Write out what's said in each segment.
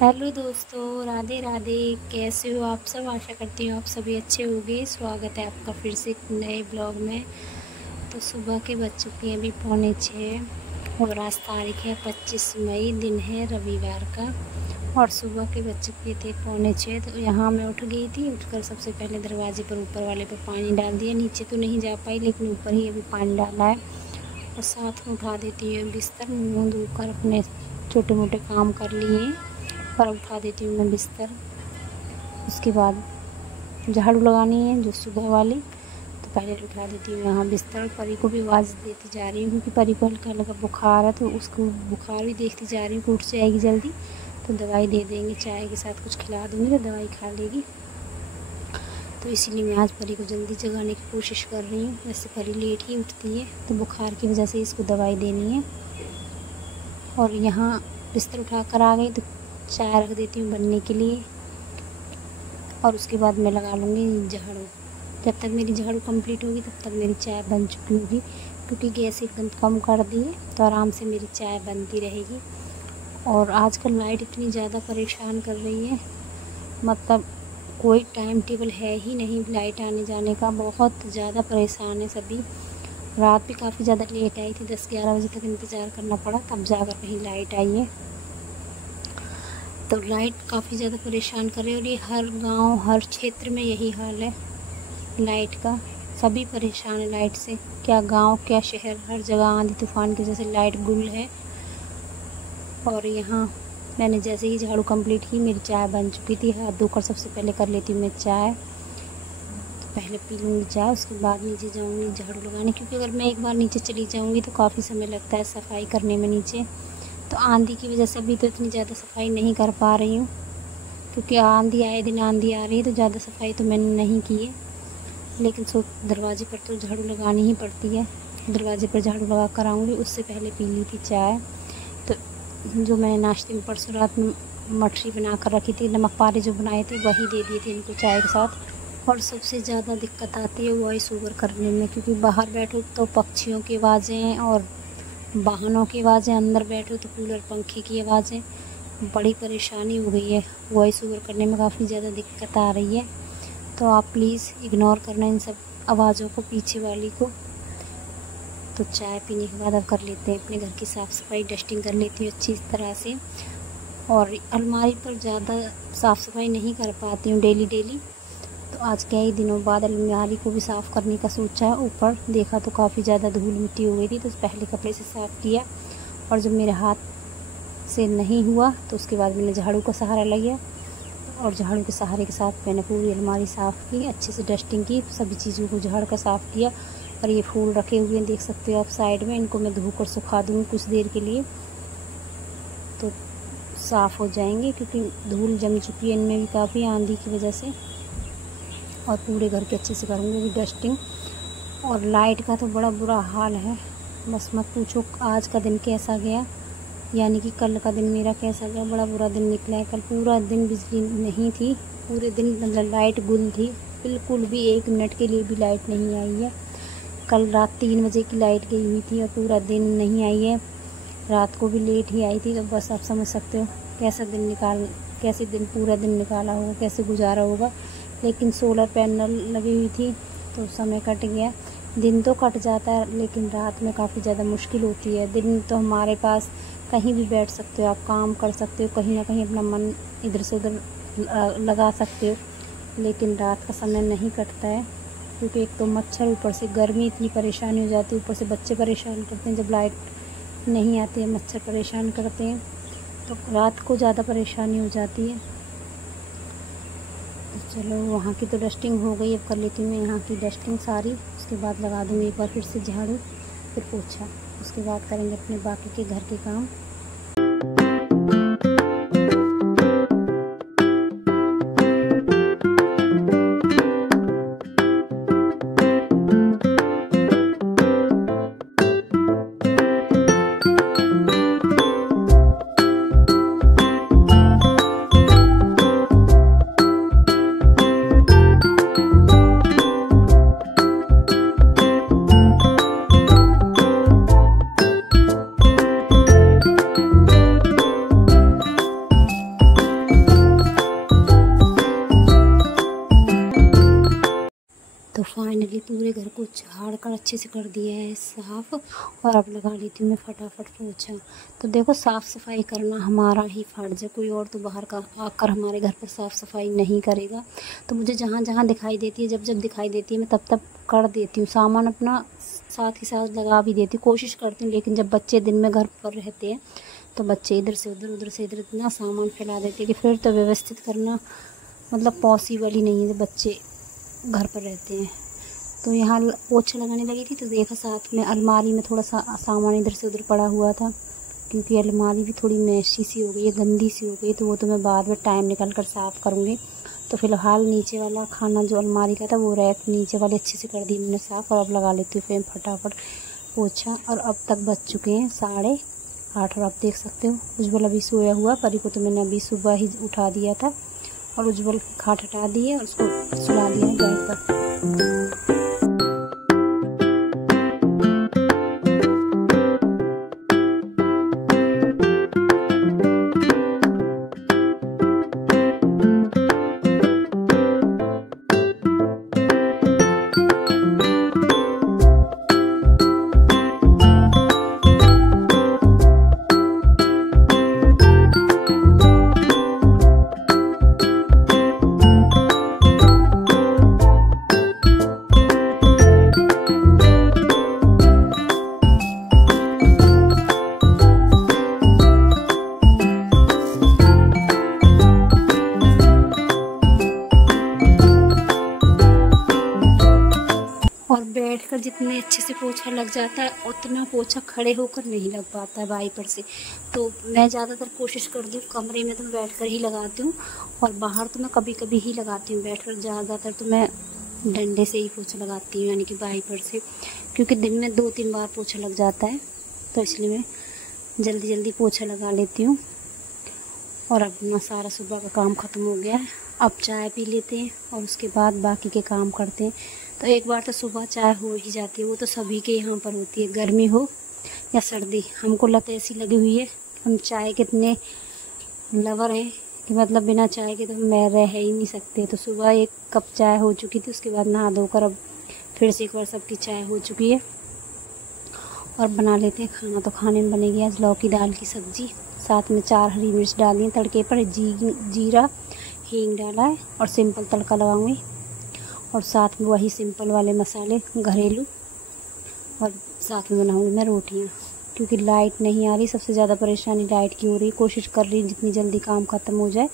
Hello दोस्तों, राधे राधे। कैसे हो आप सब? आशा करती हूँ आप सभी अच्छे होंगे। स्वागत है आपका फिर से एक नए ब्लॉग में। तो सुबह के बज चुके हैं अभी 5:45 और आज तारीख है 25 मई, दिन है रविवार का। और सुबह के बज चुके थे 5:45। तो यहाँ मैं उठ गई थी। उठकर सबसे पहले दरवाजे पर ऊपर वाले पर पानी डाल दिया। नीचे तो नहीं जा पाई, लेकिन ऊपर ही अभी पानी डाला है। और साथ में उठा देती हूँ बिस्तर। मुँह धोकर अपने छोटे मोटे काम कर लिए पर उठा देती हूँ मैं बिस्तर। उसके बाद झाड़ू लगानी है जो सुबह वाली, तो पहले उठा देती हूँ यहाँ बिस्तर। परी को भी आवाज़ देती जा रही हूँ क्योंकि परी को हल्का हल्का बुखार है, तो उसको बुखार भी देखती जा रही हूँ कि उठ जाएगी जल्दी तो दवाई दे देंगे। चाय के साथ कुछ खिला दूँगी तो दवाई खा लेगी। तो इसीलिए मैं आज परी को जल्दी जगाने की कोशिश कर रही हूँ। वैसे परी लेट ही उठती है, तो बुखार की वजह से इसको दवाई देनी है। और यहाँ बिस्तर उठा कर आ गई तो चाय रख देती हूँ बनने के लिए। और उसके बाद मैं लगा लूँगी झाड़ू। जब तक मेरी झाड़ू कंप्लीट होगी तब तक मेरी चाय बन चुकी होगी, क्योंकि गैस एकदम कम कर दी है तो आराम से मेरी चाय बनती रहेगी। और आजकल लाइट इतनी ज़्यादा परेशान कर रही है, मतलब कोई टाइम टेबल है ही नहीं लाइट आने जाने का। बहुत ज़्यादा परेशान है सभी। रात भी काफ़ी ज़्यादा लेट आई थी, 10-11 बजे तक इंतज़ार करना पड़ा, तब जाकर कहीं लाइट आई है। तो लाइट काफ़ी ज़्यादा परेशान कर रही है। और ये हर गांव हर क्षेत्र में यही हाल है लाइट का। सभी परेशान है लाइट से, क्या गांव क्या शहर, हर जगह आंधी तूफान की वजह से लाइट गुल है। और यहाँ मैंने जैसे ही झाड़ू कंप्लीट की मेरी चाय बन चुकी थी। हाथ धोकर सबसे पहले कर लेती हूँ मैं चाय। तो पहले पी लूँगी चाय, उसके बाद नीचे जाऊँगी झाड़ू लगाने, क्योंकि अगर मैं एक बार नीचे चली जाऊँगी तो काफ़ी समय लगता है सफाई करने में नीचे। तो आंधी की वजह से अभी तो इतनी ज़्यादा सफाई नहीं कर पा रही हूँ, क्योंकि आंधी आए दिन आंधी आ रही है, तो ज़्यादा सफाई तो मैंने नहीं की है। लेकिन दरवाजे पर तो झाड़ू लगानी ही पड़ती है। दरवाजे पर झाड़ू लगा कर आऊँगी। उससे पहले पी ली थी चाय। तो जो मैंने नाश्ते में परसों रात में मठरी बना कर रखी थी, नमक पारे जो बनाए थे वही दे दिए थे इनको चाय के साथ। और सबसे ज़्यादा दिक्कत आती है वॉइस ओवर करने में, क्योंकि बाहर बैठो तो पक्षियों की आवाज़ें और वाहनों की आवाज़ें, अंदर बैठो तो कूलर पंखे की आवाज़ें। बड़ी परेशानी हो गई है, वॉइस ओवर करने में काफ़ी ज़्यादा दिक्कत आ रही है। तो आप प्लीज़ इग्नोर करना इन सब आवाज़ों को, पीछे वाली को। तो चाय पीने के बाद अब कर लेते हैं अपने घर की साफ़ सफाई। डस्टिंग कर लेती हूँ अच्छी तरह से। और अलमारी पर ज़्यादा साफ़ सफाई नहीं कर पाती हूँ डेली। तो आज कई दिनों बाद अलमारी को भी साफ़ करने का सोचा है। ऊपर देखा तो काफ़ी ज़्यादा धूल मिट्टी हो गई थी, तो पहले कपड़े से साफ़ किया। और जब मेरे हाथ से नहीं हुआ तो उसके बाद मैंने झाड़ू का सहारा लिया। और झाड़ू के सहारे के साथ मैंने पूरी अलमारी साफ़ की, अच्छे से डस्टिंग की, सभी चीज़ों को झाड़ कर साफ़ किया। और ये फूल रखे हुए हैं, देख सकते हो आप साइड में। इनको मैं धोकर सुखा दूँगी कुछ देर के लिए, तो साफ़ हो जाएंगे, क्योंकि धूल जम चुकी है इनमें भी काफ़ी आंधी की वजह से। और पूरे घर के अच्छे से करूँगी डस्टिंग। और लाइट का तो बड़ा बुरा हाल है, बस मत पूछो आज का दिन कैसा गया, यानी कि कल का दिन मेरा कैसा गया। बड़ा बुरा दिन निकला है। कल पूरा दिन बिजली नहीं थी, पूरे दिन मतलब लाइट गुल थी, बिल्कुल भी 1 मिनट के लिए भी लाइट नहीं आई है। कल रात 3 बजे की लाइट गई हुई थी और पूरा दिन नहीं आई है। रात को भी लेट ही आई थी। तो बस आप समझ सकते हो कैसे दिन पूरा दिन निकाला होगा, कैसे गुजारा होगा। लेकिन सोलर पैनल लगी हुई थी तो समय कट गया। दिन तो कट जाता है, लेकिन रात में काफ़ी ज़्यादा मुश्किल होती है। दिन तो हमारे पास कहीं भी बैठ सकते हो, आप काम कर सकते हो, कहीं ना कहीं अपना मन इधर से उधर लगा सकते हो। लेकिन रात का समय नहीं कटता है, क्योंकि एक तो मच्छर, ऊपर से गर्मी, इतनी परेशानी हो जाती है। ऊपर से बच्चे परेशान करते हैं, जब लाइट नहीं आती है मच्छर परेशान करते हैं, तो रात को ज़्यादा परेशानी हो जाती है। चलो वहाँ की तो डस्टिंग हो गई, अब कर लेती हूँ मैं यहाँ की डस्टिंग सारी। उसके बाद लगा दूँगी एक बार फिर से झाड़ू, फिर पोछा। उसके बाद करेंगे अपने बाकी के घर के काम। फाइनली पूरे घर को झाड़ कर अच्छे से कर दिया है साफ़। और अब लगा लेती हूँ मैं फटाफट पोछा। तो देखो, साफ़ सफाई करना हमारा ही फ़र्ज़ है, कोई और तो बाहर का आकर हमारे घर पर साफ़ सफाई नहीं करेगा। तो मुझे जहाँ जहाँ दिखाई देती है, जब जब दिखाई देती है, मैं तब तब कर देती हूँ। सामान अपना साथ ही साथ लगा भी देती हूँ, कोशिश करती हूँ। लेकिन जब बच्चे दिन में घर पर रहते हैं तो बच्चे इधर से उधर, उधर से इधर इतना सामान फैला देते हैं कि फिर तो व्यवस्थित करना मतलब पॉसिबल ही नहीं है जब बच्चे घर पर रहते हैं। तो यहाँ पोछा लगाने लगी थी तो देखा साथ में अलमारी में थोड़ा सा सामान इधर से उधर पड़ा हुआ था, क्योंकि अलमारी भी थोड़ी मैशी सी हो गई है, गंदी सी हो गई। तो वो तो मैं बाद में टाइम निकाल कर साफ़ करूँगी। तो फ़िलहाल नीचे वाला खाना जो अलमारी का था वो रैक नीचे वाले अच्छे से कर दी मैंने साफ़। और अब लगा लेती हूँ फिर फटाफट पोछा। और अब तक बज चुके हैं 8:30। और आप देख सकते हो उज्ज्वल अभी सोया हुआ। परी को तो मैंने अभी सुबह ही उठा दिया था और उज्ज्वल खाट हटा दिए और उसको सुला दिया है बेड पर। और बैठकर जितने अच्छे से पोछा लग जाता है उतना पोछा खड़े होकर नहीं लग पाता है वाइपर से। तो मैं ज़्यादातर कोशिश करती हूँ कमरे में तो मैं बैठकर ही लगाती हूँ, और बाहर तो मैं कभी कभी ही लगाती हूँ बैठकर। ज़्यादातर तो मैं डंडे से ही पोछा लगाती हूँ, यानी कि वाइपर से, क्योंकि दिन में 2-3 बार पोछा लग जाता है। तो इसलिए मैं जल्दी जल्दी पोछा लगा लेती हूँ। और अब अपना सारा सुबह का काम ख़त्म हो गया है। अब चाय पी लेते हैं और उसके बाद बाकी के काम करते हैं। तो एक बार तो सुबह चाय हो ही जाती है, वो तो सभी के यहाँ पर होती है, गर्मी हो या सर्दी। हमको लत ऐसी लगी हुई है, हम चाय कितने लवर हैं कि मतलब बिना चाय के तो मैं रह ही नहीं सकते। तो सुबह 1 कप चाय हो चुकी थी, उसके बाद नहा धोकर अब फिर से एक बार सबकी चाय हो चुकी है। और बना लेते हैं खाना। तो खाने में बनेगी आज लौकी दाल की सब्ज़ी, साथ में 4 हरी मिर्च डाली हैं तड़के पर, जीरा हींग डाला है और सिंपल तड़का लगाऊंगी। और साथ में वही सिंपल वाले मसाले घरेलू। और साथ में बनाऊंगी मैं रोटियां, क्योंकि लाइट नहीं आ रही। सबसे ज़्यादा परेशानी लाइट की हो रही। कोशिश कर रही जितनी जल्दी काम ख़त्म हो जाए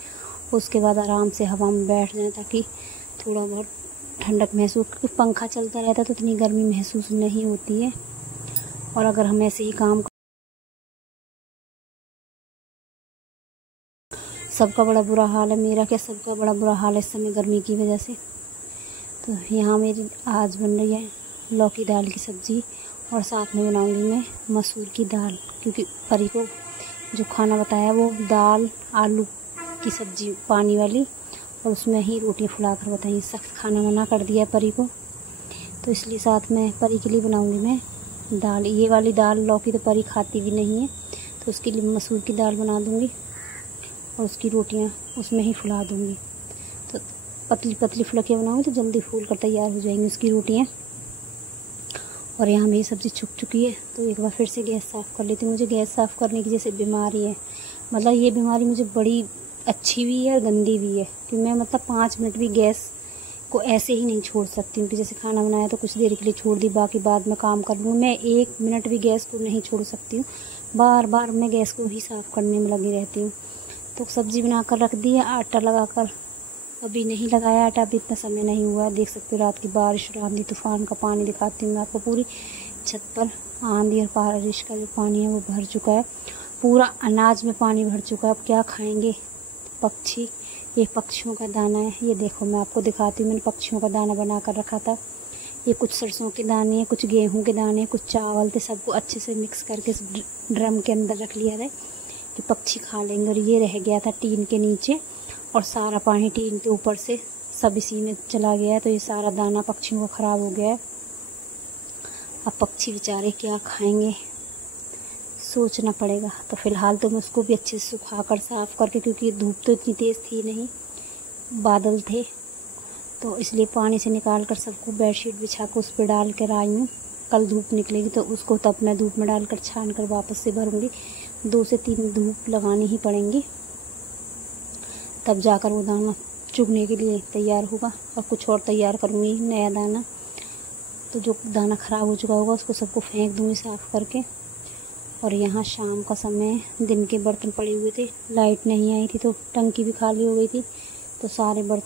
उसके बाद आराम से हवा में बैठ जाए, ताकि थोड़ा बहुत ठंडक महसूस। पंखा चलता रहता है तो इतनी गर्मी महसूस नहीं होती है। और अगर हम ऐसे ही काम, सबका बड़ा बुरा हाल है, मेरा क्या सबका बड़ा बुरा हाल है इस समय गर्मी की वजह से। तो यहाँ मेरी आज बन रही है लौकी दाल की सब्ज़ी, और साथ में बनाऊंगी मैं मसूर की दाल, क्योंकि परी को जो खाना बताया वो दाल आलू की सब्ज़ी पानी वाली, और उसमें ही रोटी फुला कर बताई। सख्त खाना मना कर दिया परी को, तो इसलिए साथ में परी के लिए बनाऊंगी मैं दाल। ये वाली दाल लौकी तो परी खाती भी नहीं है, तो उसके लिए मसूर की दाल बना दूँगी और उसकी रोटियां उसमें ही फुला दूँगी। तो पतली पतली फुलकियाँ बनाऊँगी तो जल्दी फूल कर तैयार हो जाएंगी उसकी रोटियां। और यहाँ मेरी सब्ज़ी छुक चुकी है, तो एक बार फिर से गैस साफ़ कर लेती हूँ। मुझे गैस साफ़ करने की जैसे बीमारी है, मतलब ये बीमारी मुझे बड़ी अच्छी भी है और गंदी भी है, कि मैं मतलब 5 मिनट भी गैस को ऐसे ही नहीं छोड़ सकती हूँ कि जैसे खाना बनाया तो कुछ देर के लिए छोड़ दी, बाकी बाद में काम कर लूँ। मैं 1 मिनट भी गैस को नहीं छोड़ सकती हूँ, बार बार मैं गैस को ही साफ़ करने में लगी रहती हूँ। तो सब्ज़ी बना कर रख दी है, आटा लगा कर अभी नहीं लगाया आटा, अभी इतना समय नहीं हुआ। देख सकते हो रात की बारिश और आंधी तूफ़ान का पानी दिखाती हूँ मैं आपको। पूरी छत पर आंधी और बारिश का जो पानी है वो भर चुका है, पूरा अनाज में पानी भर चुका है। अब क्या खाएंगे पक्षी? ये पक्षियों का दाना है, ये देखो मैं आपको दिखाती हूँ। मैंने पक्षियों का दाना बना कर रखा था। ये कुछ सरसों के दाने हैं, कुछ गेहूँ के दाने हैं, कुछ चावल थे, सबको अच्छे से मिक्स करके ड्रम के अंदर रख लिया था कि पक्षी खा लेंगे। और ये रह गया था टीन के नीचे, और सारा पानी टीन के ऊपर से सब इसी में चला गया है। तो ये सारा दाना पक्षियों को ख़राब हो गया है। अब पक्षी बेचारे क्या खाएंगे, सोचना पड़ेगा। तो फ़िलहाल तो मैं उसको भी अच्छे से सुखा कर साफ़ करके, क्योंकि धूप तो इतनी तेज़ थी नहीं, बादल थे, तो इसलिए पानी से निकाल कर सबको बेडशीट बिछा कर उस पर डाल कर आई हूँ। कल धूप निकलेगी तो उसको तब मैं धूप में डालकर छान कर वापस से भरूँगी। 2 से 3 धूप लगानी ही पड़ेंगी, तब जाकर वो दाना चुगने के लिए तैयार होगा। और कुछ और तैयार करूँगी नया दाना। तो जो दाना ख़राब हो चुका होगा उसको सबको फेंक दूँगी साफ़ करके। और यहाँ शाम का समय, दिन के बर्तन पड़े हुए थे, लाइट नहीं आई थी तो टंकी भी खाली हो गई थी, तो सारे बर्तन